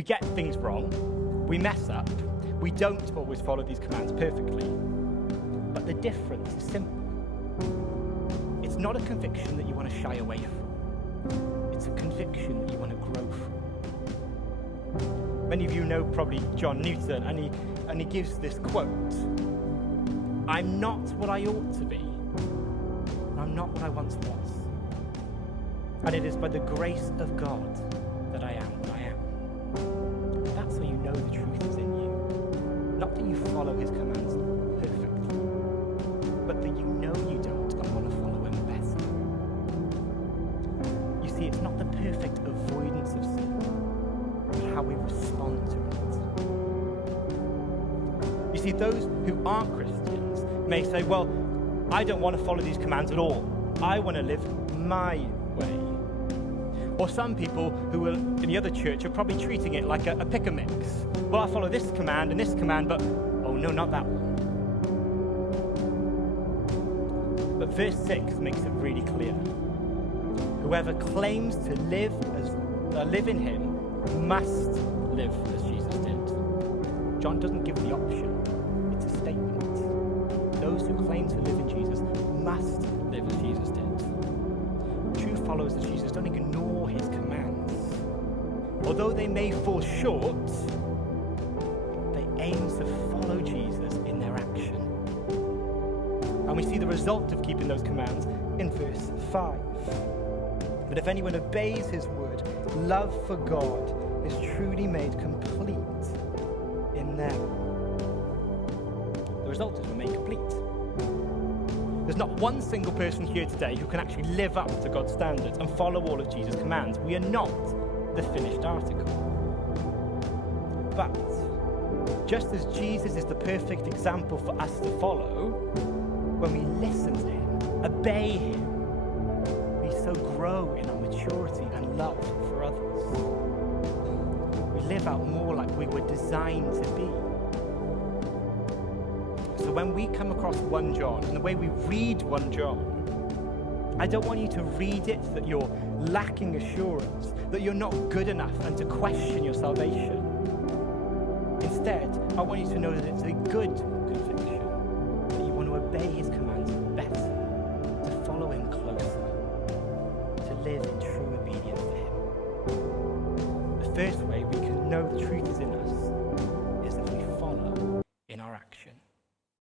We get things wrong, we mess up, we don't always follow these commands perfectly. But the difference is simple. It's not a conviction that you want to shy away from. It's a conviction that you want to grow from. Many of you know probably John Newton, and he gives this quote: "I'm not what I ought to be, and I'm not what I once was. And it is by the grace of God that I am what I am." That's how you know the truth is in you. Not that you follow his commands perfectly, but that you know you don't and want to follow him better. You see, it's not the perfect avoidance of sin, but how we respond to it. You see, those who aren't Christians may say, well, I don't want to follow these commands at all. I want to live my way. Or some people who are in the other church are probably treating it like a pick-a-mix. Well, I follow this command and this command, but oh no, not that one. But verse 6 makes it really clear. Whoever claims to live in him must live as Jesus did. John doesn't give the option. It's a statement. Those who claim to live in Jesus must live as Jesus did. True followers of Jesus don't ignore his commands. Although they may fall short, they aim to follow Jesus in their action. And we see the result of keeping those commands in verse 5. But if anyone obeys his word, love for God is truly made complete in them. The result is we're made complete. There's not one single person here today who can actually live up to God's standards and follow all of Jesus' commands. We are not the finished article. But just as Jesus is the perfect example for us to follow, when we listen to him, obey him, we so grow in our maturity and love for others. We live out more like we were designed to be. So when we come across 1 John, and the way we read 1 John, I don't want you to read it that you're lacking assurance, that you're not good enough, and to question your salvation. Instead, I want you to know that it's a good conviction, that you want to obey his commands better, to follow him closer, to live in true obedience to him. The first